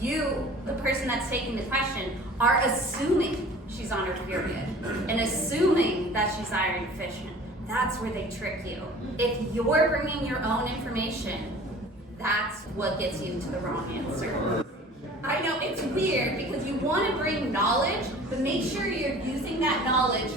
you, the person that's taking the question, are assuming she's on her period and assuming that she's iron deficient. That's where they trick you. If you're bringing your own information, that's what gets you to the wrong answer. I know it's weird because you want to bring knowledge, but make sure you're using that knowledge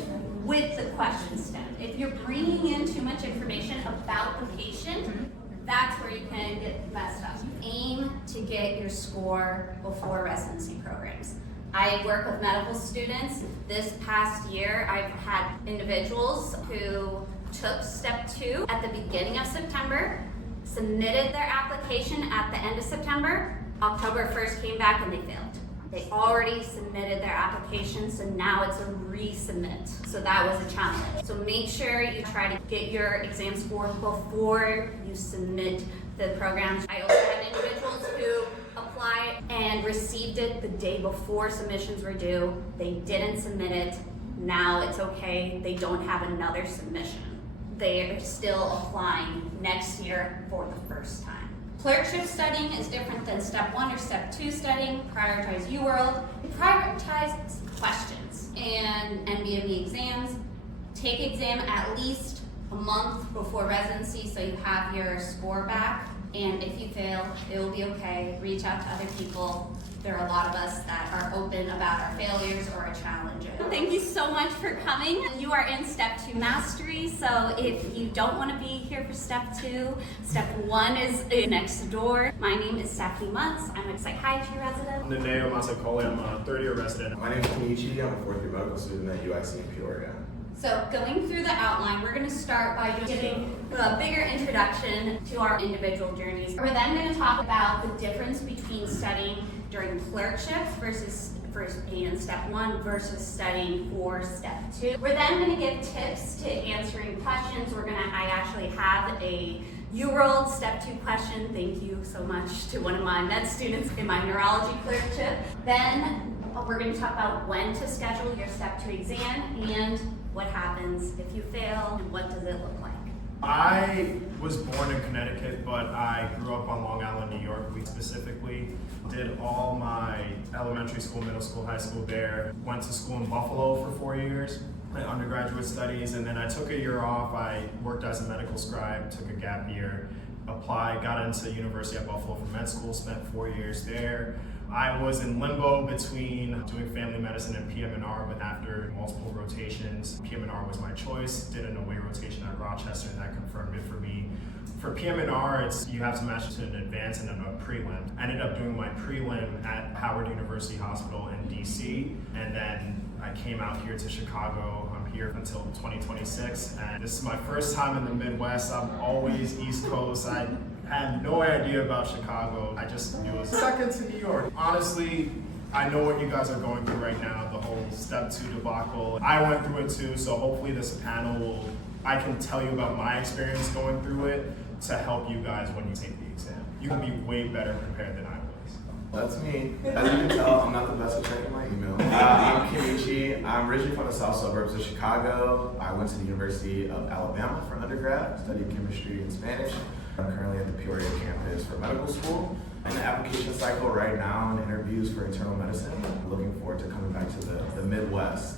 with the question step. If you're bringing in too much information about the patient, that's where you can get messed up. Aim to get your score before residency programs. I work with medical students. This past year, I've had individuals who took Step 2 at the beginning of September, submitted their application at the end of September. October 1st came back and they failed. They already submitted their application, so now it's a resubmit. So that was a challenge. So make sure you try to get your exam score before you submit the program. I also had individuals who applied and received it the day before submissions were due. They didn't submit it. Now it's okay. They don't have another submission. They are still applying next year for the first time. Clerkship studying is different than Step 1 or Step 2 studying. Prioritize UWorld. Prioritize questions and NBME exams. Take exam at least a month before residency so you have your score back. And if you fail, it will be okay. Reach out to other people. There are a lot of us that are open about our failures or our challenges. Thank you so much for coming. You are in Step 2 Mastery, so if you don't want to be here for Step 2, Step 1 is next door. My name is Stephanie Mutz. I'm a psychiatry resident. Neneyo Mate-Kole, I'm a third-year resident. My name is Kenichi. I'm a fourth-year medical student at UIC in Peoria. So going through the outline, we're going to start by just giving a bigger introduction to our individual journeys. We're then going to talk about the difference between studying during clerkships versus in Step 1 versus studying for Step 2. We're then going to give tips to answering questions. I actually have a UWorld Step 2 question. Thank you so much to one of my med students in my neurology clerkship. Then we're going to talk about when to schedule your Step 2 exam and what happens if you fail and what does it look like. I was born in Connecticut, but I grew up on Long Island, New York. We specifically did all my elementary school, middle school, high school there. Went to school in Buffalo for 4 years, my undergraduate studies, and then I took a year off. I worked as a medical scribe, took a gap year, applied, got into University of Buffalo for med school, spent 4 years there. I was in limbo between doing family medicine and PM&R, but after multiple rotations, PM&R was my choice. Did an away rotation at Rochester, and that confirmed it for me. For PM&R, you have to match it to an advanced and then a prelim. I ended up doing my prelim at Howard University Hospital in DC, and then I came out here to Chicago. I'm here until 2026, and this is my first time in the Midwest. I'm always East Coast. I had no idea about Chicago. I just knew it was second to New York. Honestly, I know what you guys are going through right now, the whole Step 2 debacle. I went through it too, so hopefully this panel I can tell you about my experience going through it to help you guys when you take the exam. You can be way better prepared than I was. That's me. As you can tell, I'm not the best at checking my email. I'm Kenichi. I'm originally from the south suburbs of Chicago. I went to the University of Alabama for undergrad, studied chemistry and Spanish. I'm currently at the Peoria campus for medical school. I'm in the application cycle right now in interviews for internal medicine. I'm looking forward to coming back to the Midwest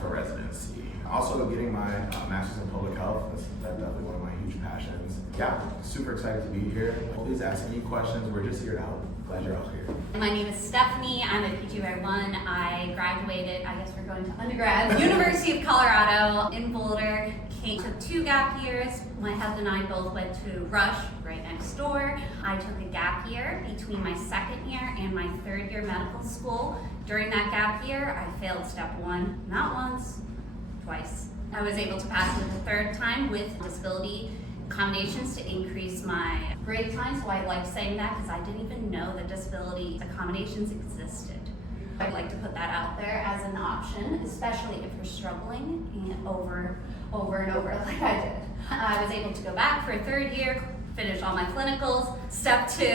for residency. Also getting my master's in public health. That's definitely one of my huge passions. Yeah, super excited to be here. Please ask any questions. We're just here to help. Glad you're all here. My name is Stephanie. I'm a PGY1. I graduated, I guess we're going to undergrad, University of Colorado in Boulder. Took 2 gap years. My husband and I both went to Rush, right next door. I took a gap year between my second year and my third year medical school. During that gap year, I failed Step 1, not once, twice. I was able to pass it the third time with disability accommodations to increase my grade time, so I like saying that because I didn't even know that disability accommodations existed. I'd like to put that out there as an option, especially if you're struggling and over and over like I did. I was able to go back for a third year, finish all my clinicals. Step 2,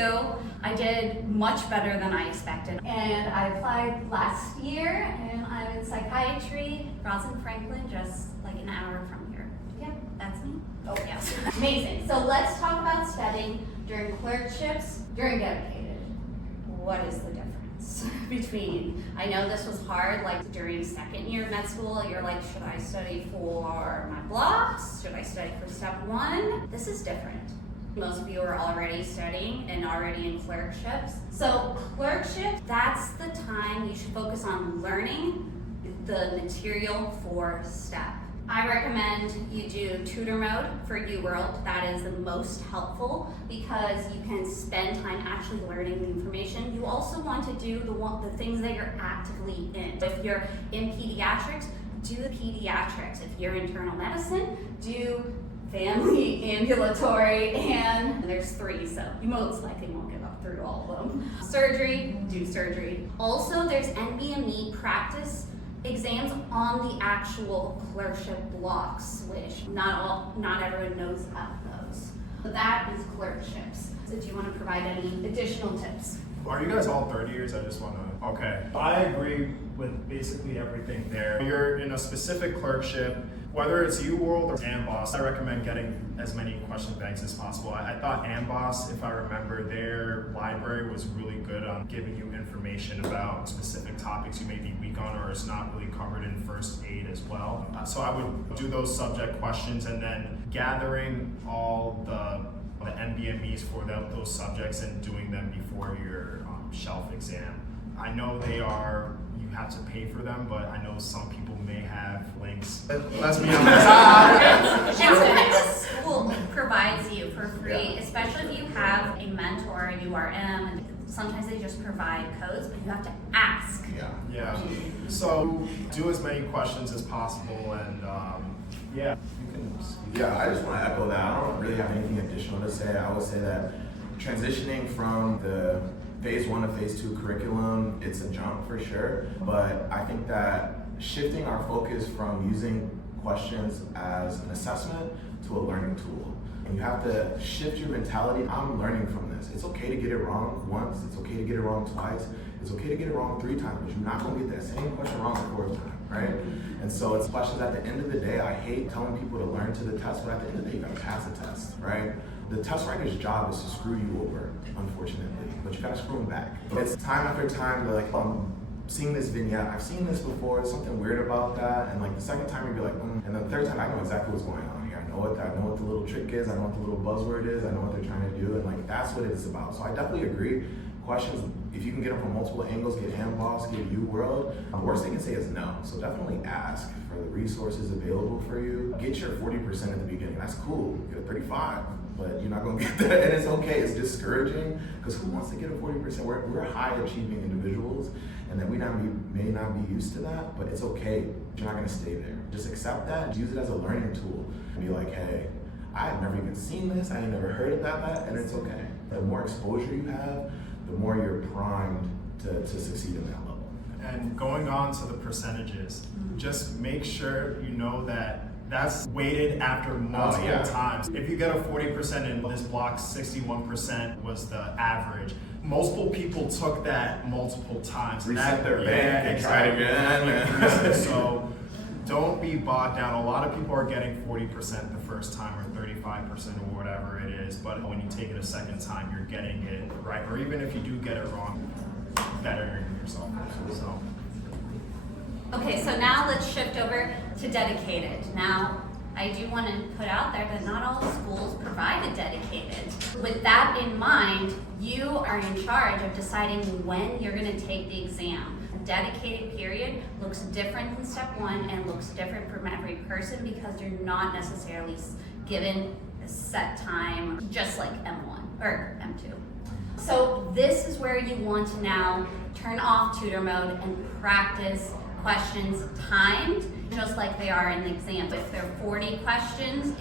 I did much better than I expected. And I applied last year, and I'm in psychiatry, Rosalind Franklin, just like an hour from here. Yeah, that's me. Oh, yes. Amazing. So let's talk about studying during clerkships, during dedicated. what is the difference between, I know this was hard, like during second year of med school, you're like, should I study for my blocks? Should I study for step 1? This is different. Most of you are already studying and already in clerkships. So clerkship, that's the time you should focus on learning the material for STEP. I recommend you do tutor mode for UWorld. That is the most helpful because you can spend time actually learning the information. You also want to do the things that you're actively in. If you're in pediatrics, do the pediatrics. If you're internal medicine, do family, ambulatory, and there's 3, so you most likely won't get up through all of them. Surgery, do surgery. Also, there's NBME practice exams on the actual clerkship blocks, which not everyone knows about those. But that is clerkships. So do you want to provide any additional tips? Are you guys all 30 years? I just want to, okay. I agree with basically everything there. You're in a specific clerkship, whether it's UWorld or AMBOSS, I recommend getting as many question banks as possible. I thought AMBOSS, if I remember, their library was really good on giving you information about specific topics you may be weak on or it's not really covered in first aid as well. So I would do those subject questions and then gathering all the NBMEs for those subjects and doing them before your shelf exam. I know you have to pay for them, but I know some people may have links. Let's be honest. And sometimes the school provides you for free, especially if you have a mentor, a URM. Sometimes they just provide codes, but you have to ask. Yeah. So do as many questions as possible, and yeah, you can. Yeah, I just want to echo that. I don't really have anything additional to say. I would say that transitioning from the phase 1 to phase 2 curriculum, it's a jump for sure, but I think that shifting our focus from using questions as an assessment to a learning tool. And you have to shift your mentality. I'm learning from this. It's okay to get it wrong once, it's okay to get it wrong twice, it's okay to get it wrong 3 times, but you're not going to get that same question wrong the 4th time, right? And so it's questions at the end of the day. I hate telling people to learn to the test, but at the end of the day, you gotta pass the test, right? The test writer's job is to screw you over, unfortunately, but you gotta screw them back. It's time after time, they're like, I'm seeing this vignette, I've seen this before, there's something weird about that, and like the second time you'd be like, and then the third time, I know exactly what's going on here. I know what the little trick is, I know what the little buzzword is, I know what they're trying to do, and like that's what it's about. So I definitely agree. Questions, if you can get them from multiple angles, get AMBOSS, get UWorld, the worst they can say is no. So definitely ask for the resources available for you. Get your 40% at the beginning, that's cool, get a 35. But you're not going to get that, and it's okay. It's discouraging because who wants to get a 40%? We're high achieving individuals, and that may not be used to that, but it's okay. You're not going to stay there. Just accept that, use it as a learning tool, and be like, hey, I've never even seen this, I ain't never heard of that, and it's okay. The more exposure you have, the more you're primed to succeed in that level. And going on to the percentages, just make sure you know that that's weighted after multiple times. If you get a 40% in this block, 61% was the average. Multiple people took that multiple times. Reset their bank and try it again. So don't be bogged down. A lot of people are getting 40% the first time or 35% or whatever it is, but when you take it a second time, you're getting it right. Or even if you do get it wrong, bettering yourself. So. Okay, so now let's shift over to dedicated. Now, I do want to put out there that not all schools provide a dedicated. With that in mind, you are in charge of deciding when you're going to take the exam. A dedicated period looks different than step 1 and looks different from every person because you're not necessarily given a set time, just like M1 or M2. So this is where you want to now turn off tutor mode and practice questions timed, just like they are in the exam. If there are 40 questions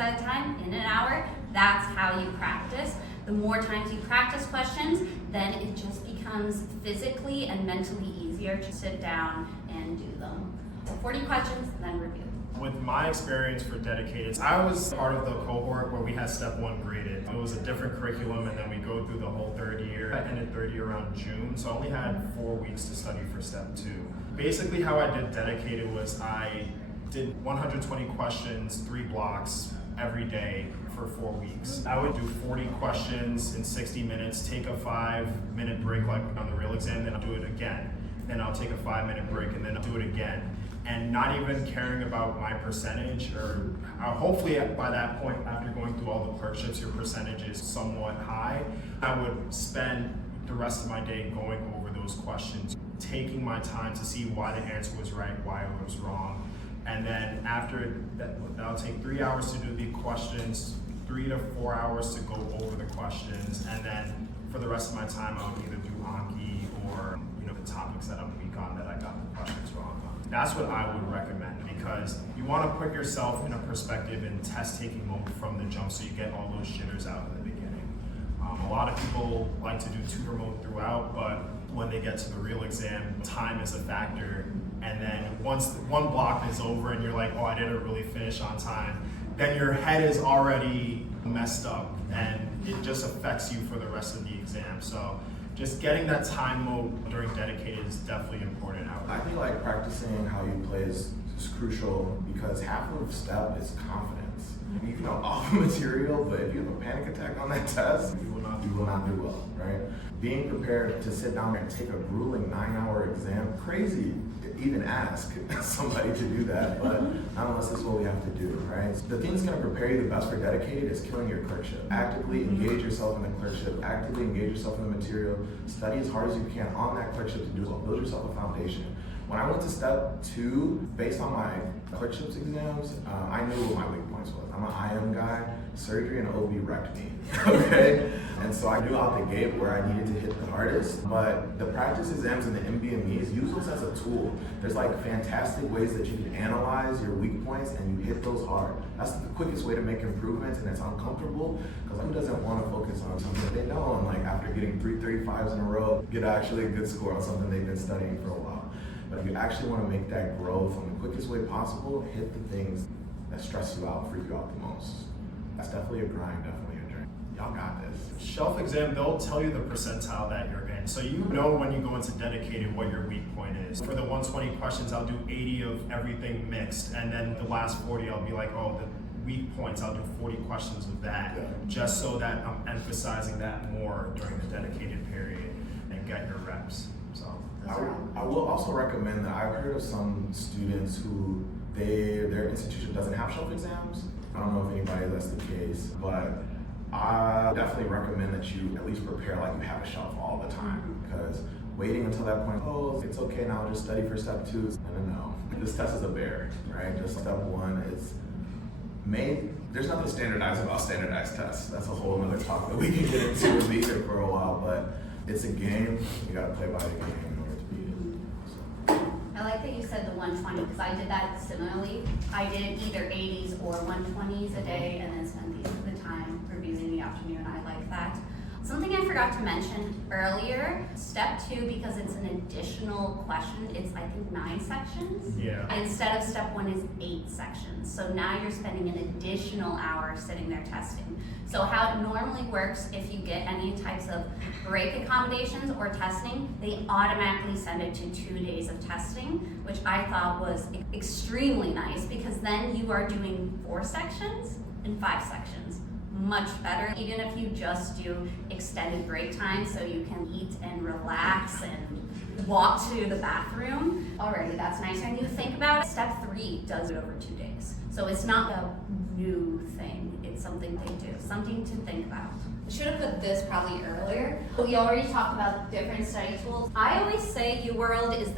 at a time in an hour, that's how you practice. The more times you practice questions, then it just becomes physically and mentally easier to sit down and do them. So 40 questions, then review. With my experience for dedicated, I was part of the cohort where we had step 1 graded. It was a different curriculum, and then we go through the whole third year. I ended third year around June, so I only had 4 weeks to study for step 2. Basically how I did dedicated was I did 120 questions, 3 blocks, every day for 4 weeks. I would do 40 questions in 60 minutes, take a 5-minute break like on the real exam, then I'll do it again. Then I'll take a 5-minute break and then I'll do it again. And not even caring about my percentage, or hopefully by that point, after going through all the clerkships, your percentage is somewhat high. I would spend the rest of my day going over those questions, taking my time to see why the answer was right, why it was wrong. And then after that, that'll take 3 hours to do the questions, 3 to 4 hours to go over the questions. And then for the rest of my time, I'll either do Anki or the topics that I'm weak on that I got the questions wrong on. That's what I would recommend, because you want to put yourself in a perspective in test-taking mode from the jump, so you get all those jitters out in the beginning. A lot of people like to do tutor mode throughout, but when they get to the real exam, time is a factor. And then once one block is over and you're like, oh, I didn't really finish on time, then your head is already messed up and it just affects you for the rest of the exam. So just getting that time mode during dedicated is definitely important. I think like practicing how you play is crucial, because half of STEP is confidence. You can know all the material, but if you have a panic attack on that test, you will not do well, right? Being prepared to sit down and take a grueling 9-hour exam, crazy to even ask somebody to do that, but nonetheless, this is what we have to do, right? The thing that's gonna prepare you the best for dedicated is killing your clerkship. Actively engage yourself in the clerkship, actively engage yourself in the material, study as hard as you can on that clerkship to do so, build yourself a foundation. When I went to Step 2, based on my Clerkships exams, I knew what my weak points was. I'm an IM guy, surgery and OB wrecked me, okay? And so I knew out the gate where I needed to hit the hardest, but the practice exams and the MBMEs, use those as a tool. There's like fantastic ways that you can analyze your weak points and you hit those hard. That's the quickest way to make improvements, and it's uncomfortable, because who doesn't want to focus on something they know, and like after getting 335s in a row, get actually a good score on something they've been studying for a while. But if you actually want to make that growth in the quickest way possible, hit the things that stress you out, freak you out the most. That's definitely a grind, definitely a journey. Y'all got this. Shelf exam, they'll tell you the percentile that you're in. So you know when you go into dedicated what your weak point is. For the 120 questions, I'll do 80 of everything mixed. And then the last 40, I'll be like, oh, the weak points, I'll do 40 questions of that. Yeah. Just so that I'm emphasizing that more during the dedicated period and get your reps. So I will also recommend that I've heard of some students who their institution doesn't have shelf exams. I don't know if anybody that's the case, but I definitely recommend that you at least prepare like you have a shelf all the time, because waiting until that point, oh, it's okay now, just study for Step 2. No. This test is a bear, right? Just Step 1 is there's nothing standardized about standardized tests. That's a whole other talk that we can get into and be here for a while, but it's a game. You gotta play by the game in order to beat it. So. I like that you said the 120, because I did that similarly. I did either 80s or 120s a day, and then spent the time reviewing the afternoon. I like that. Something I forgot to mention earlier, Step 2, because it's an additional question, it's I think 9 sections. Yeah. Instead of Step 1 is 8 sections. So now you're spending an additional hour sitting there testing. So how it normally works, if you get any types of break accommodations or testing, they automatically send it to 2 days of testing, which I thought was extremely nice, because then you are doing 4 sections in 5 sections. Much better, even if you just do extended break time so you can eat and relax and walk to the bathroom. Alrighty, that's nice. And you think about it, Step 3 does it over 2 days. So it's not a new thing, it's something they do, something to think about. I should have put this probably earlier. We already talked about different study tools. I always say UWorld is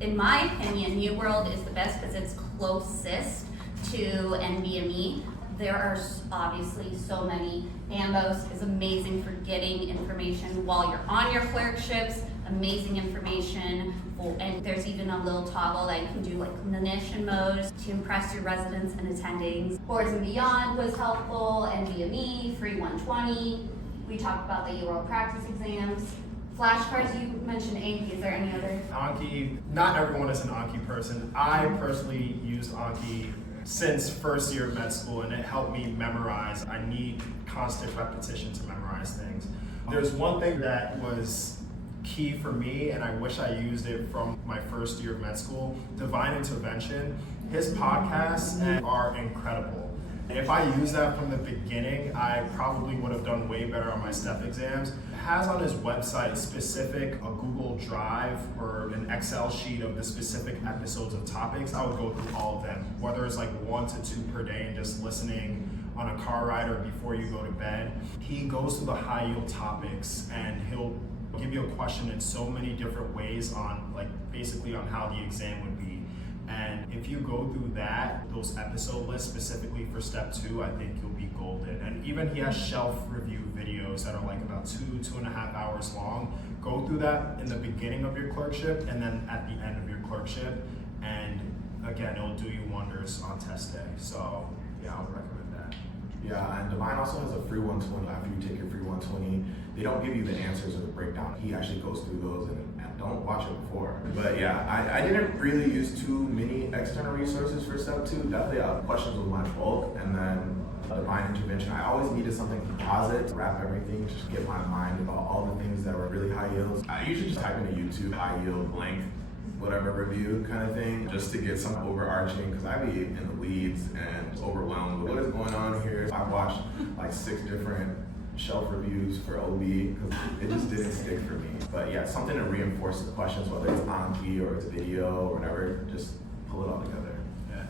in my opinion, UWorld is the best because it's closest to NBME. There are obviously so many. AMBOSS is amazing for getting information while you're on your clerkships, amazing information. And there's even a little toggle that you can do like Neneyo mode to impress your residents and attendings. Boards and Beyond was helpful, NBME, free 120. We talked about the UWorld practice exams. Flashcards, you mentioned Anki. Is there any other? Anki, not everyone is an Anki person. I personally used Anki since first year of med school, and it helped me memorize. I need constant repetition to memorize things. There's one thing that was key for me, and I wish I used it from my first year of med school, Divine Intervention. His podcasts are incredible. If I used that from the beginning, I probably would have done way better on my STEP exams. It has on his website a Google Drive or an Excel sheet of the specific episodes of topics. I would go through all of them, whether it's like 1 to 2 per day and just listening on a car ride or before you go to bed. He goes through the high yield topics and he'll give you a question in so many different ways on basically on how the exam would be. And if you go through those episode lists specifically for Step 2, I think you'll be golden. And even he has shelf review videos that are like about 2.5 hours long. Go through that in the beginning of your clerkship and then at the end of your clerkship. And again, it'll do you wonders on test day. So yeah, I would recommend that. Yeah, and Divine also has a free 120. After you take your free 120, they don't give you the answers or the breakdown. He actually goes through those and don't watch it before. But yeah, I didn't really use too many external resources for Step 2. Definitely questions with my bulk, and then Divine intervention. I always needed something composite to wrap everything, just get my mind about all the things that were really high yields. I usually just type into YouTube high yield blank whatever review kind of thing, just to get some overarching, because I be in the weeds and overwhelmed with what is going on here. I watched like 6 different shelf reviews for OB because it just didn't stick for me. But yeah, something to reinforce the questions, whether it's Anki or it's video or whatever, just pull it all together.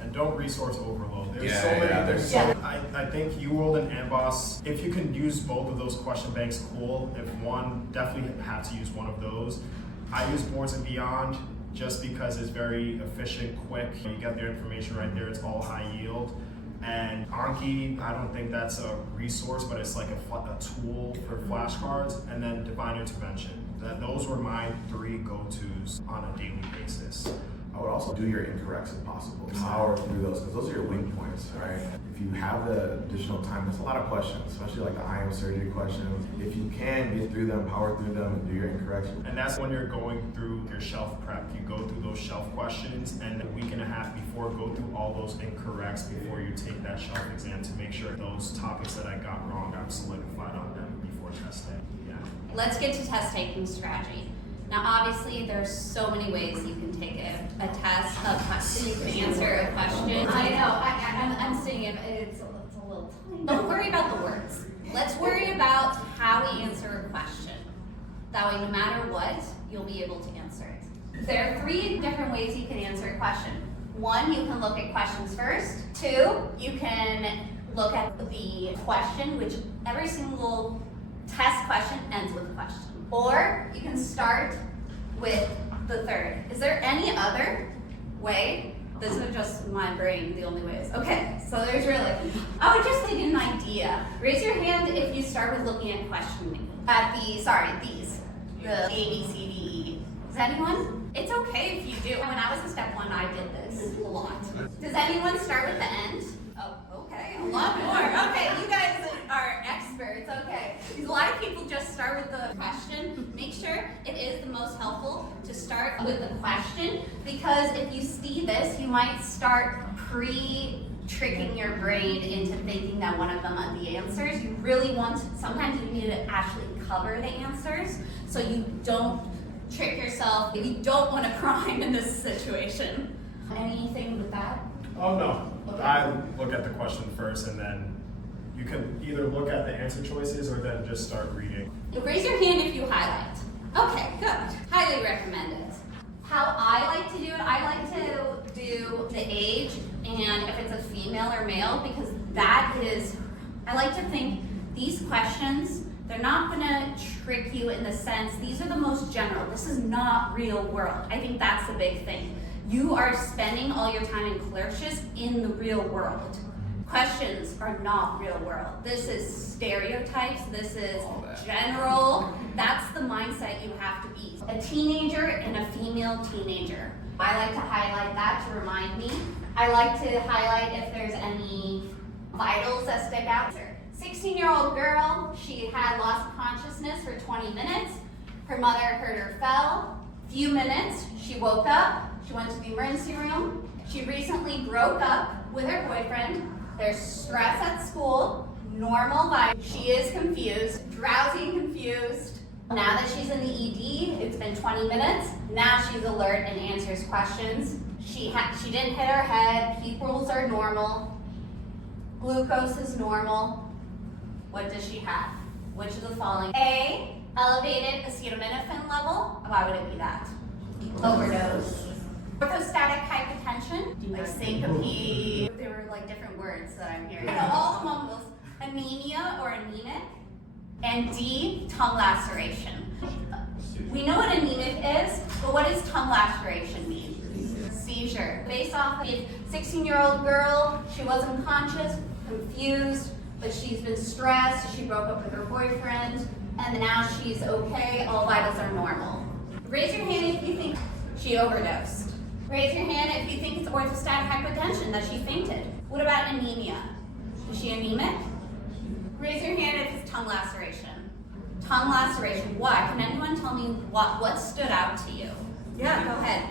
And don't resource overload. There's Yeah, so many. yeah, There's there's so. I think UWorld and AMBOSS. If you can use both of those question banks, cool. If one, definitely have to use one of those. I use Boards and Beyond just because it's very efficient, quick. You get their information right there. It's all high yield. And Anki, I don't think that's a resource, but it's like a tool for flashcards. And then Divine Intervention. Those were my 3 go-tos on a daily basis. I would also do your incorrects if possible. Power through those, because those are your weak points, right? If you have the additional time, there's a lot of questions, especially like the IM surgery questions. If you can get through them, power through them, and do your incorrects. And that's when you're going through your shelf prep. You go through those shelf questions, and a week and a half before, go through all those incorrects before you take that shelf exam to make sure those topics that I got wrong, I'm solidified on them before test day. Yeah. Let's get to test taking strategy. Now, obviously, there's so many ways you can take a test, a question. You can answer a question. I know. I'm saying it's a little tiny. Don't worry about the words. Let's worry about how we answer a question. That way, no matter what, you'll be able to answer it. There are 3 different ways you can answer a question. 1, you can look at questions first. 2, you can look at the question, which every single test question ends with a question. Or you can start with the 3rd. Is there any other way? This is just my brain, the only way is. Okay, so there's really, I would just need an idea. Raise your hand if you start with looking at questioning. The A, B, C, D, E. Does anyone? It's okay if you do. When I was in Step 1, I did this a lot. Does anyone start with the end? Oh, okay, a lot more. Okay, you guys are experts, okay. A lot of people just start with the question. Make sure it is the most helpful to start with the question, because if you see this, you might start tricking your brain into thinking that one of them are the answers. You really want to, sometimes you need to actually cover the answers so you don't trick yourself. You don't want to crime in this situation. Anything with that? Oh no. Okay. I look at the question first, and then you can either look at the answer choices or then just start reading. Raise your hand if you highlight. Okay, good. Highly recommend it. How I like to do it, I like to do the age and if it's a female or male, because that is, I like to think these questions, they're not gonna trick you in the sense, these are the most general. This is not real world. I think that's the big thing. You are spending all your time in clerkships in the real world. Questions are not real world. This is stereotypes, this is general. That's the mindset you have to be. A teenager and a female teenager. I like to highlight that to remind me. I like to highlight if there's any vitals that stick out. 16-year-old girl, she had lost consciousness for 20 minutes. Her mother heard her fell. Few minutes, she woke up. She went to the emergency room. She recently broke up with her boyfriend. There's stress at school, normal vibe. She is confused, drowsy and confused. Now that she's in the ED, it's been 20 minutes. Now she's alert and answers questions. She didn't hit her head, pupils are normal. Glucose is normal. What does she have? Which of the following? A, elevated acetaminophen level. Why would it be that? Overdose. Orthostatic hypotension, like syncope. There were like different words that I'm hearing. All among those. Anemia or anemic. And D, tongue laceration. We know what anemic is, but what does tongue laceration mean? Seizure. Based off of a 16-year-old girl, she was unconscious, confused, but she's been stressed, she broke up with her boyfriend, and now she's okay, all vitals are normal. Raise your hand if you think she overdosed. Raise your hand if you think it's orthostatic hypotension, that she fainted. What about anemia? Is she anemic? Raise your hand if it's tongue laceration. Tongue laceration, why? Can anyone tell me what stood out to you? Yeah, go ahead.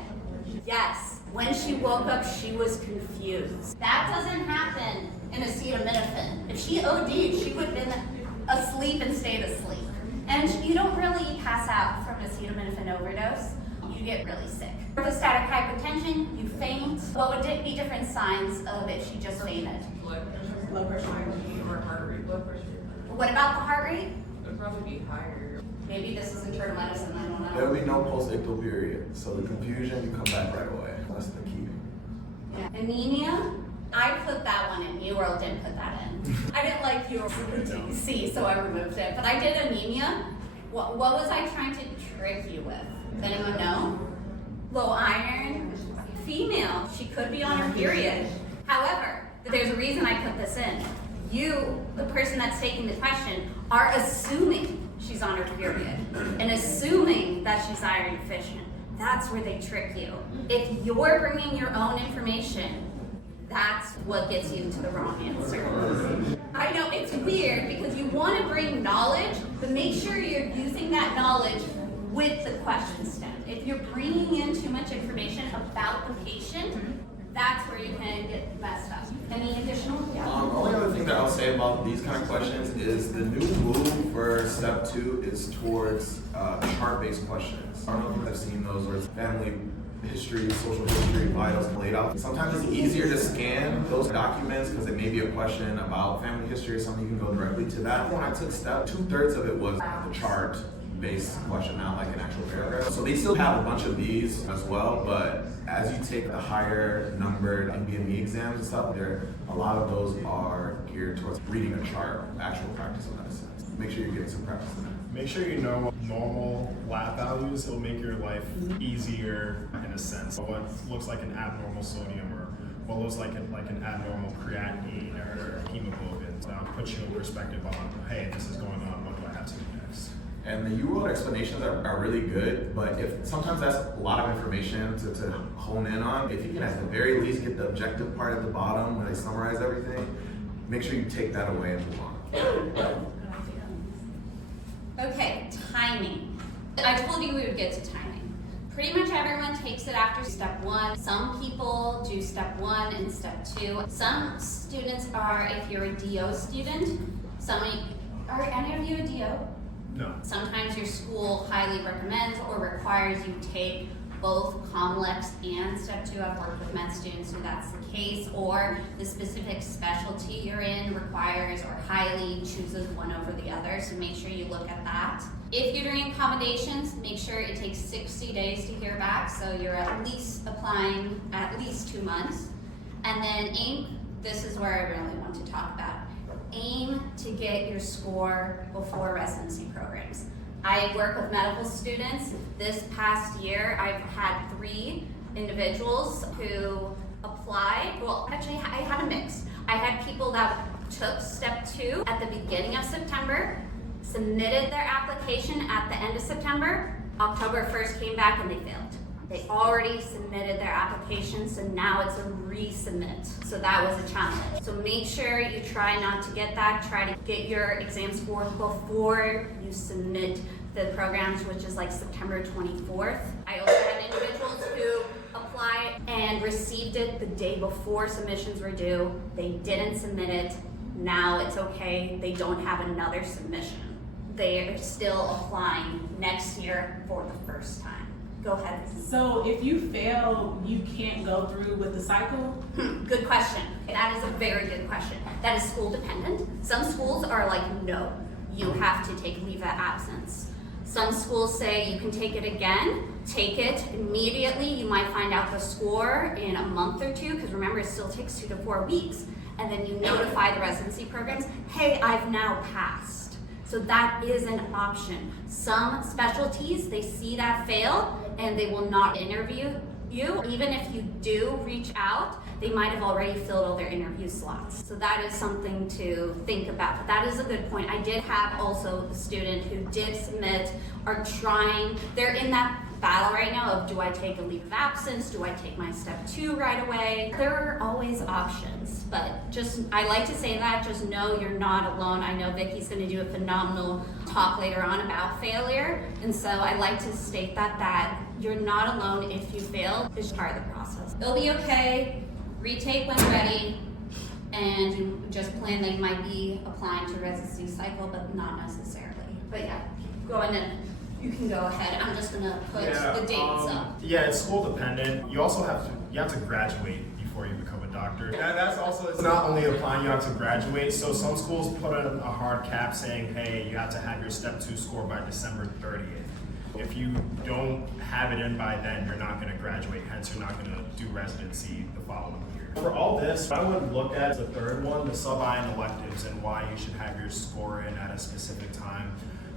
Yes, when she woke up, she was confused. That doesn't happen in acetaminophen. If she OD'd, she would have been asleep and stayed asleep. And you don't really pass out from acetaminophen overdose. You get really sick. Orthostatic hypotension, you faint. What would be different signs of if she just fainted? Blood pressure or heart rate. Blood pressure. What about the heart rate? It would probably be higher. Maybe this is internal medicine, I don't know. There will be no post-ictal period, so the confusion, you come back right away. That's the key. Yeah. Anemia, I put that one in. UWorld didn't put that in. I didn't like UWorld C, so I removed it. But I did anemia. What was I trying to trick you with? Does anyone know? Low iron, female. She could be on her period. However, there's a reason I put this in. You, the person that's taking the question, are assuming she's on her period and assuming that she's iron deficient. That's where they trick you. If you're bringing your own information, that's what gets you to the wrong answer. I know it's weird because you want to bring knowledge, but make sure you're using that knowledge with the question stem. If you're bringing in too much information about the patient, that's where you can get messed up. Any additional? Yeah. The only other thing that I'll say about these kind of questions is the new move for Step 2 is towards chart-based questions. I don't know if you have seen those where it's family history, social history, vitals laid out. Sometimes it's easier to scan those documents because it may be a question about family history or something. You can go directly to that. When I took Step, 2/3 of it was the chart-based question, not like an actual paragraph. So they still have a bunch of these as well, but as you take the higher numbered MBME exams and stuff, a lot of those are geared towards reading a chart, actual practice of medicine. Make sure you're getting some practice in that. Make sure you know normal lab values. It'll make your life easier in a sense. What looks like an abnormal sodium or what looks like an abnormal creatinine or hemoglobin. So I'll put you in perspective on, hey, this is going on, what do I have to do next? And the UWorld explanations are really good, but if sometimes that's a lot of information to hone in on. If you can at the very least get the objective part at the bottom where they summarize everything, make sure you take that away and move on. Okay, timing. I told you we would get to timing. Pretty much everyone takes it after Step 1. Some people do Step 1 and Step 2. Some students are, if you're a DO student, are any of you a DO? No. Sometimes your school highly recommends or requires you take both COMLEX and Step 2. I've worked with med students who that's the case, or the specific specialty you're in requires or highly chooses one over the other, so make sure you look at that. If you're doing accommodations, make sure it takes 60 days to hear back, so you're at least applying at least 2 months. And then aim, this is where I really want to talk about. Aim to get your score before residency programs. I work with medical students. This past year, I've had 3 individuals who applied. Well, actually, I had a mix. I had people that took Step 2 at the beginning of September, submitted their application at the end of September. October 1st came back and they failed. They already submitted their application, so now it's a resubmit. So that was a challenge. So make sure you try not to get that. Try to get your exam score before you submit the programs, which is like September 24th. I also had individuals who applied and received it the day before submissions were due. They didn't submit it. Now it's okay. They don't have another submission. They are still applying next year for the first time. Go ahead. So if you fail, you can't go through with the cycle? Good question. That is a very good question. That is school dependent. Some schools are like, no, you have to take leave of absence. Some schools say you can take it again, take it immediately. You might find out the score in a month or two, because remember, it still takes 2 to 4 weeks. And then you notify the residency programs, hey, I've now passed. So that is an option. Some specialties, they see that fail and they will not interview you. Even if you do reach out, they might have already filled all their interview slots. So that is something to think about. But that is a good point. I did have also a student who did submit, are trying, they're in that battle right now of, do I take a leave of absence? Do I take my step 2 right away? There are always options, but just, I like to say that, just know you're not alone. I know Vicky's gonna do a phenomenal talk later on about failure. And so I like to state that you're not alone if you fail. It's part of the process. It'll be okay, retake when ready, and you just plan that you might be applying to residency cycle, but not necessarily. But yeah, go in and you can go ahead. I'm just gonna put the dates up. Yeah, it's school dependent. You also have to graduate before you become a doctor. That's also, it's not only applying, you have to graduate. So some schools put in a hard cap saying, hey, you have to have your step 2 score by December 30th. If you don't have it in by then, you're not gonna graduate, hence you're not gonna do residency the following year. For all this, I would look at the third one, the sub-I and electives, and why you should have your score in at a specific time.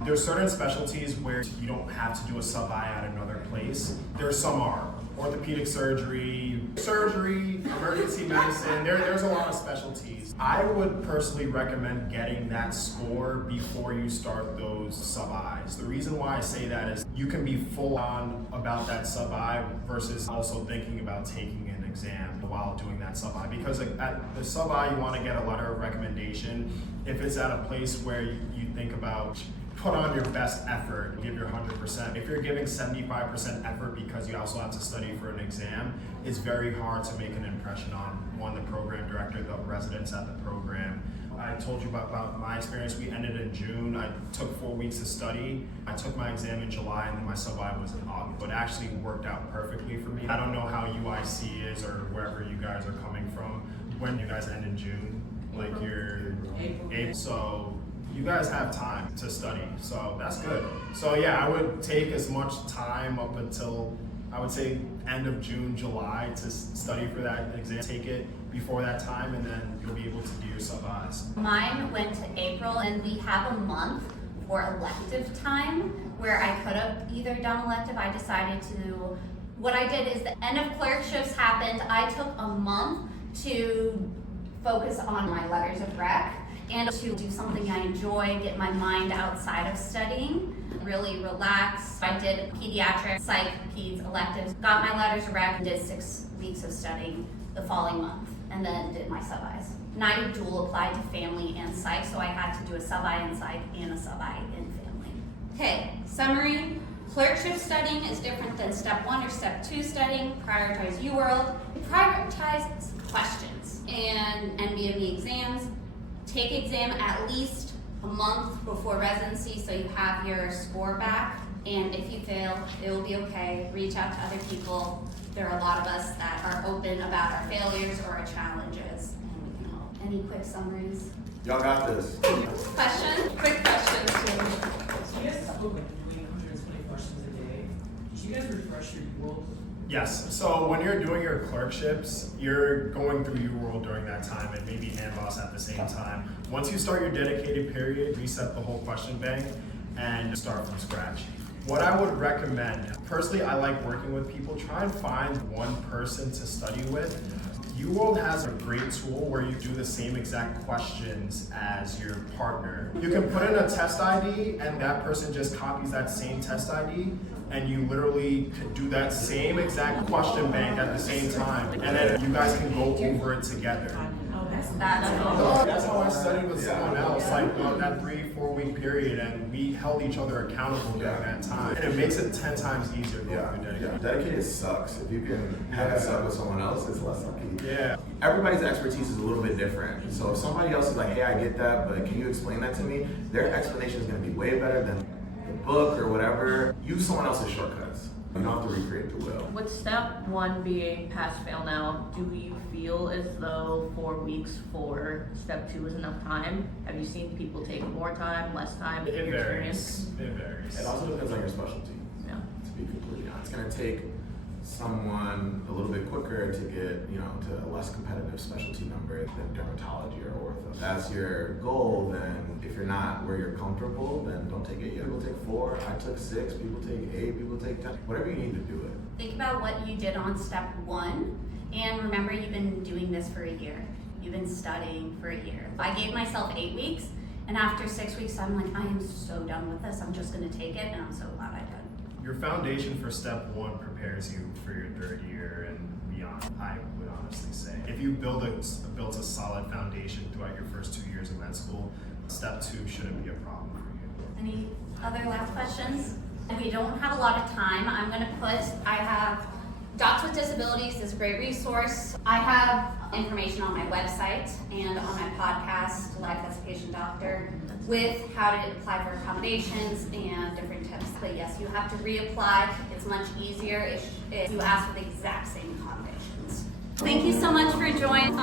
There are certain specialties where you don't have to do a sub-I at another place. There some are. Orthopedic surgery, emergency medicine, there's a lot of specialties. I would personally recommend getting that score before you start those sub-Is. The reason why I say that is you can be full on about that sub-I versus also thinking about taking an exam while doing that sub-I. Because at the sub-I, you want to get a letter of recommendation. If it's at a place where you think about put on your best effort, give your 100%. If you're giving 75% effort because you also have to study for an exam, it's very hard to make an impression on the program director, the residents at the program. I told you about my experience. We ended in June. I took 4 weeks to study. I took my exam in July and then my sub-I was in August. But it actually worked out perfectly for me. I don't know how UIC is or wherever you guys are coming from. When you guys end in June? Like you're April. So you guys have time to study, so that's good. So yeah, I would take as much time up until, I would say, end of June, July to study for that exam. Take it before that time and then you'll be able to do your sub-Is. Mine went to April and we have a month for elective time where I could have either done elective. I decided to, what I did is the end of clerkships happened. I took a month to focus on my letters of rec and to do something I enjoy, get my mind outside of studying, really relax. I did pediatric, psych, peds, electives, got my letters of rec, and did 6 weeks of studying the following month, and then did my sub-Is. And I dual applied to family and psych, so I had to do a sub-I in psych and a sub-I in family. Okay, summary. Clerkship studying is different than step 1 or step 2 studying. Prioritize UWorld. Prioritize questions and NBME exams. Take exam at least a month before residency so you have your score back. And if you fail, it will be okay. Reach out to other people. There are a lot of us that are open about our failures or our challenges, and we can help. Any quick summaries? Y'all got this. Question? Quick questions. So you guys spoke like doing 120 questions a day. Did you guys refresh your UWorld? Yes, so when you're doing your clerkships, you're going through UWorld during that time and maybe AMBOSS at the same time. Once you start your dedicated period, reset the whole question bank and start from scratch. What I would recommend, personally I like working with people, try and find one person to study with. UWorld has a great tool where you do the same exact questions as your partner. You can put in a test ID and that person just copies that same test ID and you literally could do that same exact question bank at the same time and then you guys can go over it together. That's how I studied with someone else, like that 3-4 week period, and we held each other accountable during that time. And it makes it 10 times easier going through dedicated. Dedicated sucks. If you can have it suck with someone else, it's less sucky. Yeah. Everybody's expertise is a little bit different. So if somebody else is like, hey, I get that, but can you explain that to me? Their explanation is going to be way better than the book or whatever. Use someone else's shortcuts. You don't have to recreate the wheel. With step one being pass-fail now, do you feel as though 4 weeks for step two is enough time? Have you seen people take more time, less time? in It your experience? varies. It varies. It also depends on your specialty, Yeah. to be completely honest. It's gonna take someone a little bit quicker to get, to a less competitive specialty number than dermatology or ortho. If that's your goal, then if you're not where you're comfortable, then don't take it. People take 4, I took 6, people take 8, people take 10. Whatever you need to do it. Think about what you did on step 1, and remember you've been doing this for a year. You've been studying for a year. I gave myself 8 weeks, and after 6 weeks, I'm like, I am so done with this. I'm just gonna take it, and I'm so glad I did. Your foundation for step 1 prepares you for your 3rd year and beyond, I would honestly say. If you built a solid foundation throughout your first 2 years of med school, step 2 shouldn't be a problem for you. Any other last questions? We don't have a lot of time. I have Docs with Disabilities is a great resource. I have information on my website and on my podcast, Life as a Patient Doctor, with how to apply for accommodations and different tips. But yes, you have to reapply. It's much easier if you ask for the exact same accommodations. Thank you so much for joining.